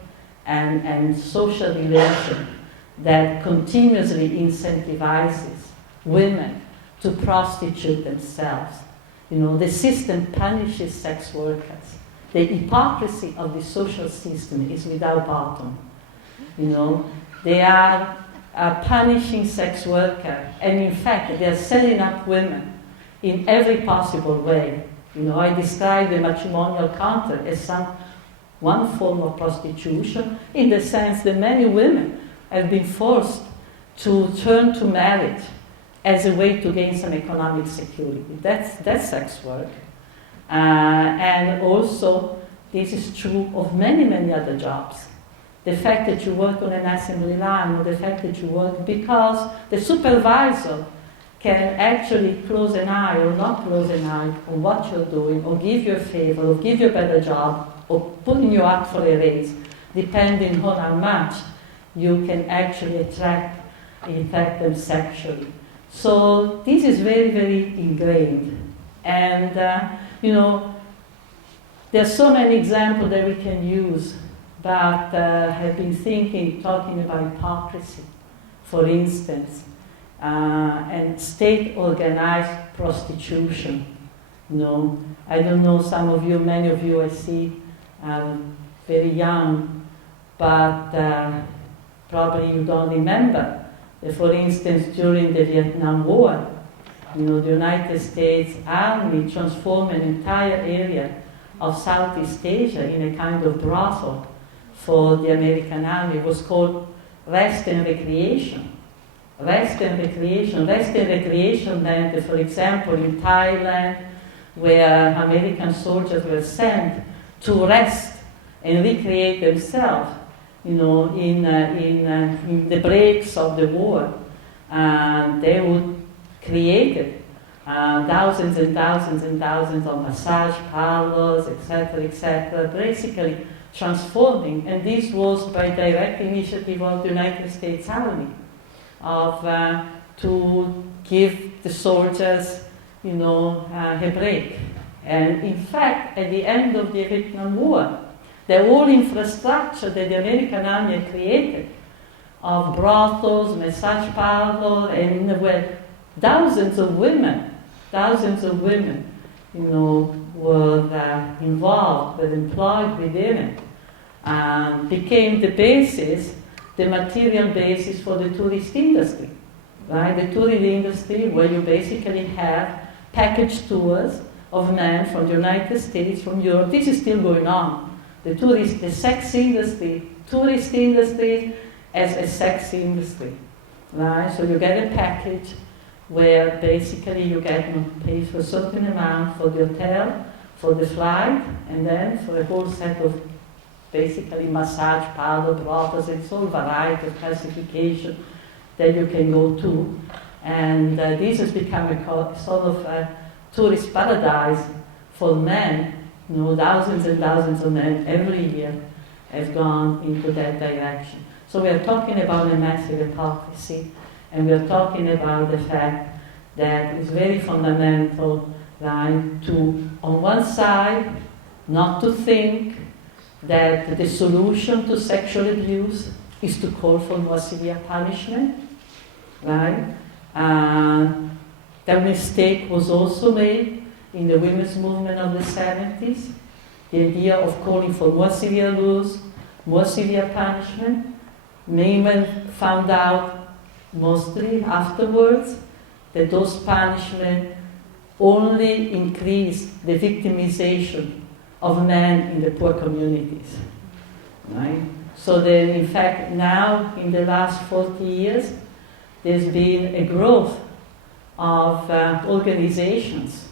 and social relation that continuously incentivizes women to prostitute themselves. The system punishes sex workers. The hypocrisy of the social system is without bottom. They are punishing sex workers, and in fact, they are setting up women in every possible way. I describe the matrimonial contract as one form of prostitution, in the sense that many women have been forced to turn to marriage as a way to gain some economic security. That's sex work. And also, this is true of many, many other jobs. The fact that you work on an assembly line, or the fact that you work because the supervisor can actually close an eye or not close an eye on what you're doing, or give you a favor, or give you a better job, or putting you up for a raise, depending on how much you can actually attract them sexually. So this is very, very ingrained. And, there are so many examples that we can use, but I've been talking about hypocrisy, for instance, and state-organized prostitution. I don't know, many of you I see very young, but probably you don't remember that, for instance, during the Vietnam War, the United States Army transformed an entire area of Southeast Asia in a kind of brothel for the American Army. It was called rest and recreation. Rest and recreation meant that, for example, in Thailand, where American soldiers were sent to rest and recreate themselves, in the breaks of the war, they would create thousands and thousands and thousands of massage parlors, etc., basically transforming. And this was by direct initiative of the United States Army, to give the soldiers, a break. And in fact, at the end of the Vietnam War, the whole infrastructure that the American Army had created of brothels, massage parlors, and where thousands of women, were involved, were employed within it. became the basis, the material basis for the tourist industry. Right? The tourist industry, where you basically have package tours of men from the United States, from Europe. This is still going on. The sex industry, tourist industry as a sex industry. Right? So you get a package where basically you get paid for a certain amount for the hotel, for the flight, and then for a whole set of basically massage parlor, brothels, and so variety of classification that you can go to. And this has become a sort of a tourist paradise for men. You know, thousands and thousands of men every year have gone into that direction. So we are talking about a massive hypocrisy, and we are talking about the fact that it's very fundamental, right, to, on one side, not to think that the solution to sexual abuse is to call for more severe punishment, right? That mistake was also made in the women's movement of the 70s, the idea of calling for more severe laws, more severe punishment. Women found out mostly afterwards that those punishments only increase the victimization of men in the poor communities. Right? So that in fact now, in the last 40 years, there's been a growth of organizations,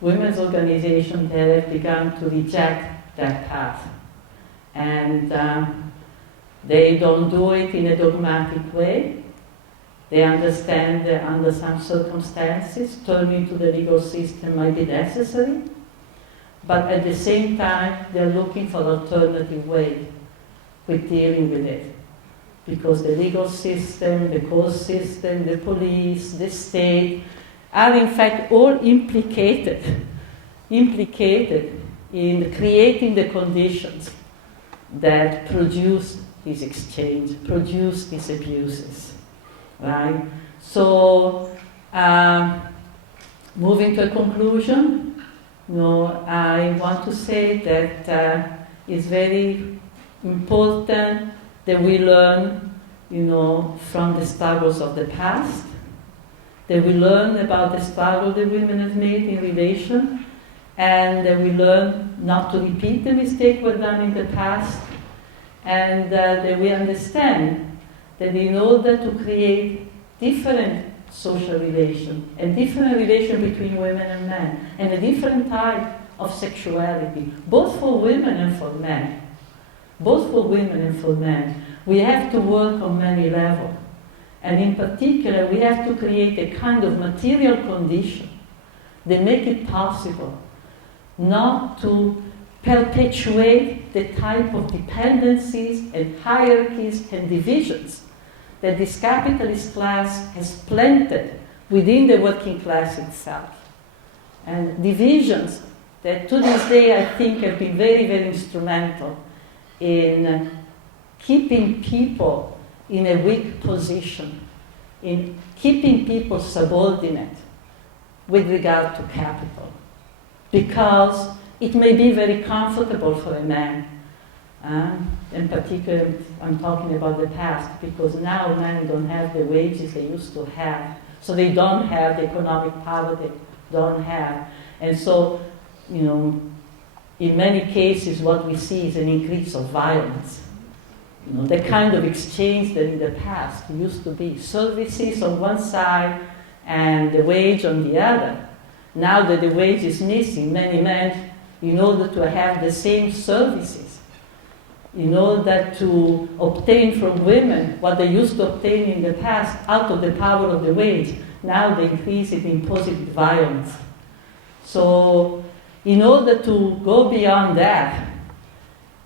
women's organizations that have begun to reject that path. And they don't do it in a dogmatic way. They understand that under some circumstances, turning to the legal system might be necessary, but at the same time, they're looking for alternative ways with dealing with it. Because the legal system, the court system, the police, the state are in fact all implicated in creating the conditions that produce this exchange, produce these abuses. Right? So, moving to a conclusion, I want to say that it's very important that we learn, from the struggles of the past, that we learn about the struggle that women have made in relation, and that we learn not to repeat the mistakes we've done in the past, and that we understand that in order to create different social relations, and different relation between women and men, and a different type of sexuality, both for women and for men, we have to work on many levels. And in particular, we have to create a kind of material condition that make it possible not to perpetuate the type of dependencies and hierarchies and divisions that this capitalist class has planted within the working class itself. And divisions that to this day I think have been very, very instrumental in keeping people in a weak position, in keeping people subordinate with regard to capital. Because it may be very comfortable for a man, in particular I'm talking about the past, because now men don't have the wages they used to have, so they don't have the economic power they don't have. And so, in many cases what we see is an increase of violence. The kind of exchange that in the past used to be services on one side and the wage on the other. Now that the wage is missing, many men, in order to have the same services, in order to obtain from women what they used to obtain in the past out of the power of the wage, now they increase it in positive violence. So, in order to go beyond that,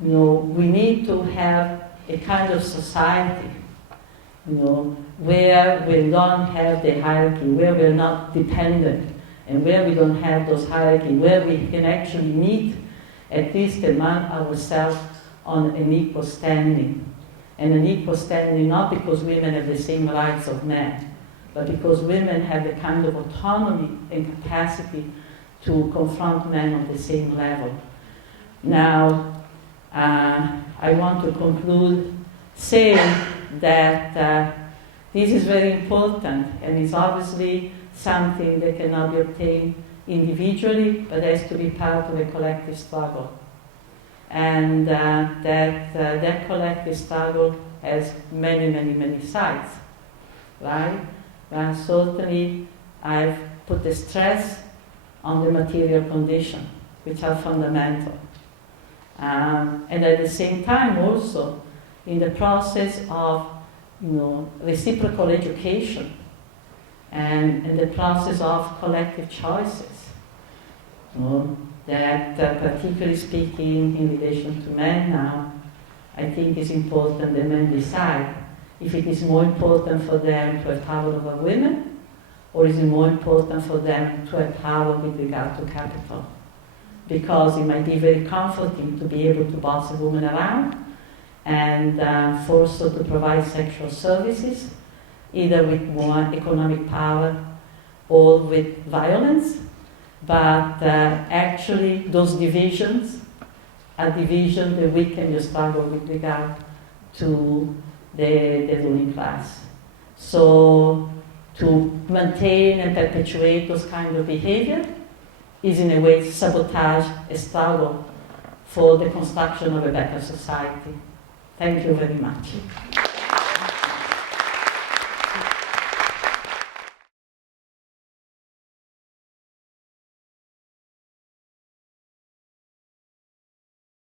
we need to have a kind of society, where we don't have the hierarchy, where we're not dependent, and where we don't have those hierarchy, where we can actually meet, at least among ourselves, on an equal standing. And an equal standing not because women have the same rights of men, but because women have the kind of autonomy and capacity to confront men on the same level. Now, I want to conclude saying that this is very important, and it's obviously something that cannot be obtained individually, but has to be part of a collective struggle. And that collective struggle has many, many, many sides, right? Certainly, I've put the stress on the material condition, which are fundamental. And at the same time, also, in the process of reciprocal education and the process of collective choices, that particularly speaking in relation to men now, I think it's important that men decide if it is more important for them to have power over women, or is it more important for them to have power with regard to capital? Because it might be very comforting to be able to boss a woman around and force her to provide sexual services, either with more economic power or with violence. But actually, those divisions are divisions that weaken your struggle with regard to the ruling class. So to maintain and perpetuate those kind of behavior is in a way sabotage a struggle for the construction of a better society. Thank you very much.